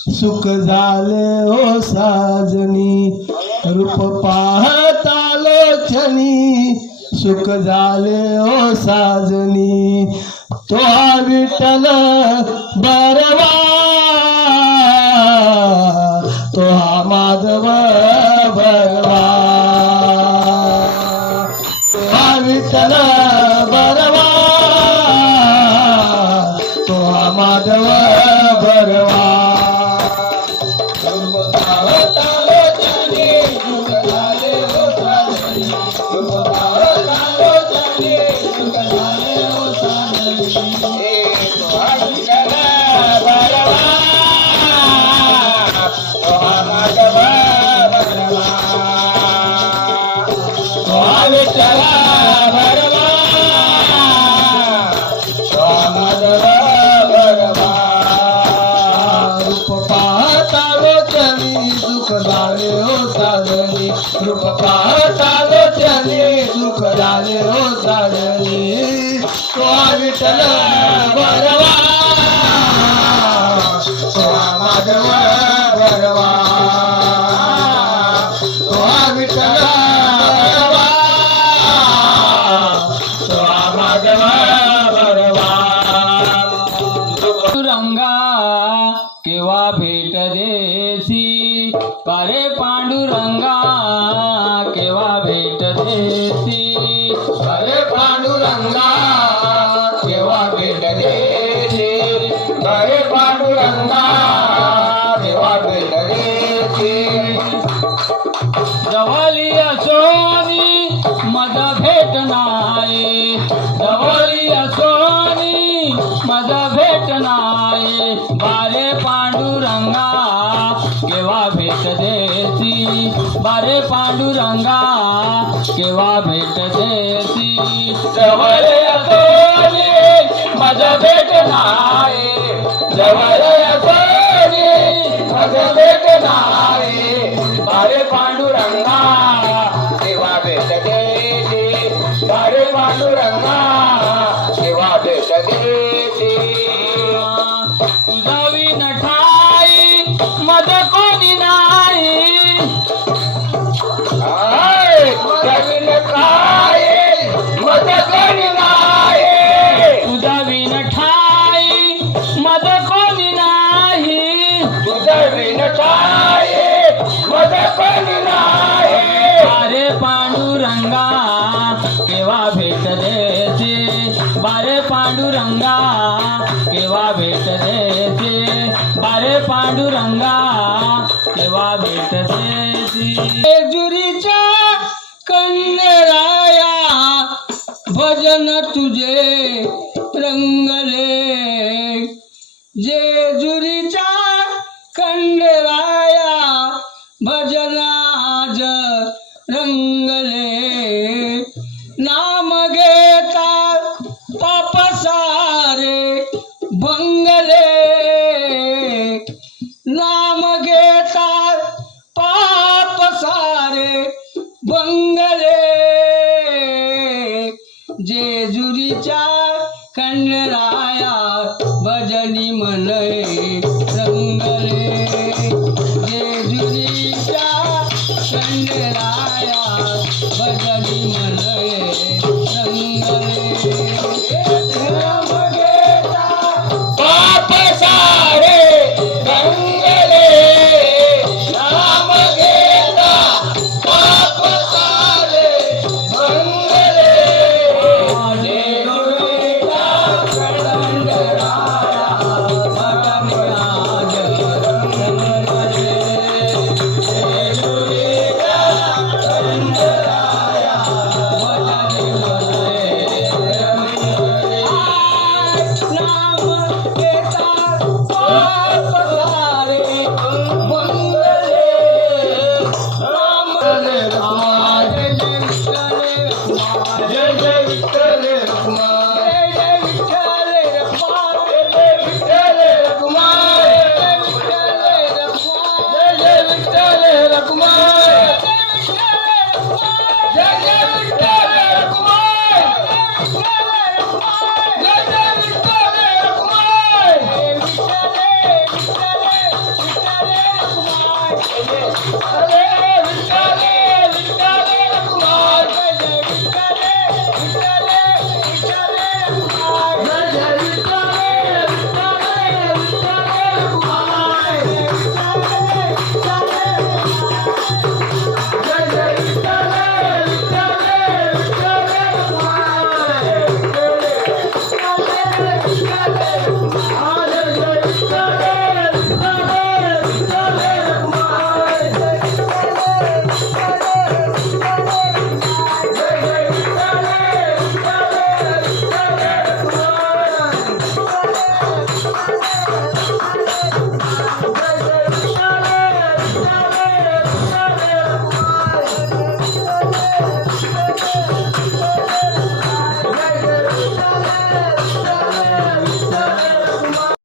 सुख झाले ओ साजनी रूप पाहता लोचनी सुख झाले ओ साजनी तो विठ्ठल बरवा तो माधव बरवा तो विठ्ठल बरवा तो माधव बरवा रूप पाहता लोचनी सुख झाले ओ साजनी तो विठ्ठल बरवा तो माधव बरवा तो विठ्ठल बरवा तो माधव बरवा रंगा केव्हा भेट देसी कारे पांडुरंगा केव्हा भेट देसी अरे पांडुरंगा केव्हा भेट देसी अरे पांडुरंगा केव्हा भेट देसी जवळी असोनी मज भेट नाही जवळी असोनी मज भेट नाही बारे पांडुरंगा केव्हा भेट देसी बारे पांडुरंगा केव्हा भेट देसी जवळ असोनी मज भेट नाही जवळ असोनी मज भेट नाही बारे पांडुरंगा केव्हा भेट देसी बारे पांडुरंगा केव्हा भेट देसी तुझा विनठाई मज कोणी नाही तुझा विनठाई मज कोणी नाही बारे पांडुरंगा केव्हा भेट देते बारे पांडुरंगा केव्हा भेट देते बारे पांडुरंगा केव्हा भेट देते जुरीच्या